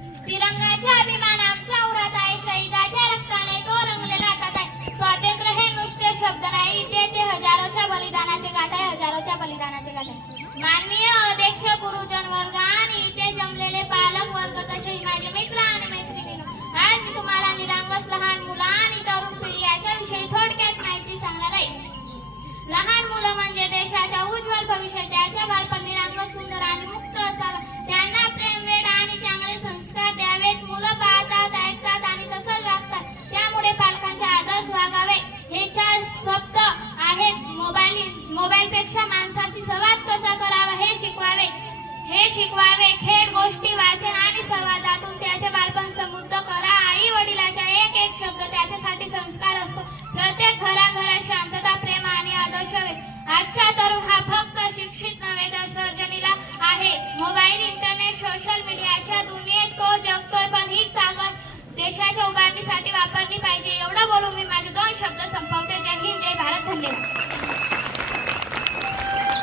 तिरंगाच्या अभिमान आमच्या उरात आहे, शहीदाच्या रक्ताने तो रंगलेला तात आहे. स्वातंत्र्य हे नुसते शब्द नाही, ते हजारोच्या बलिदानाचे गाठ आहे, हजारोच्या बलिदानाचे गाठ आहे. माननीय अध्यक्ष, गुरुजन वर्ग आणि इथे जमलेले पालक वर्ग, तसेच माझे मित्र आणि मैत्रिणींनो, आज मी तुम्हाला निरांगस लहान मुलं आणि तरुण पिढी याच्याविषयी थोडक्यात माहिती सांगणार आहे. लहान मुलं म्हणजे देशाच्या उज्ज्वल भविष्याचे. याच्या बालपण निरांगस, सुंदर आणि मुक्त असावा. त्यांना प्रेम, वेळ आणि चांगले संस्कार द्यावेत. मुलं पाहतात, ऐकतात आणि तसंच वागतात. त्यामुळे पालकांचे आदर्श वागावे. हे 4 शब्द आहेत. मोबाईलपेक्षा माणसाशी संवाद कसा करावा हे शिकवावे. खेळ, गोष्टी, वाचन आणि संवादातून त्याचे बालपण समृद्ध करा. आई वडिलाचा एक शब्द त्याच्यासाठी संस्कार असतो. प्रत्येक घराघरात शांतता, प्रेम आणि आदर्श हवे. आजचा तरुण हा फक्त शिक्षित नव्हे तर सर्जनीला आहे. मोबाईल, इंटरनेट, सोशल मीडियाच्या दुनियेत तो जगतोय, पण ही ताकद देशाच्या उभारणीसाठी वापरली पाहिजे. एवढं बोलून मी माझे 2 शब्द संपवते. जय हिंद, जय भारत, धन्यवाद.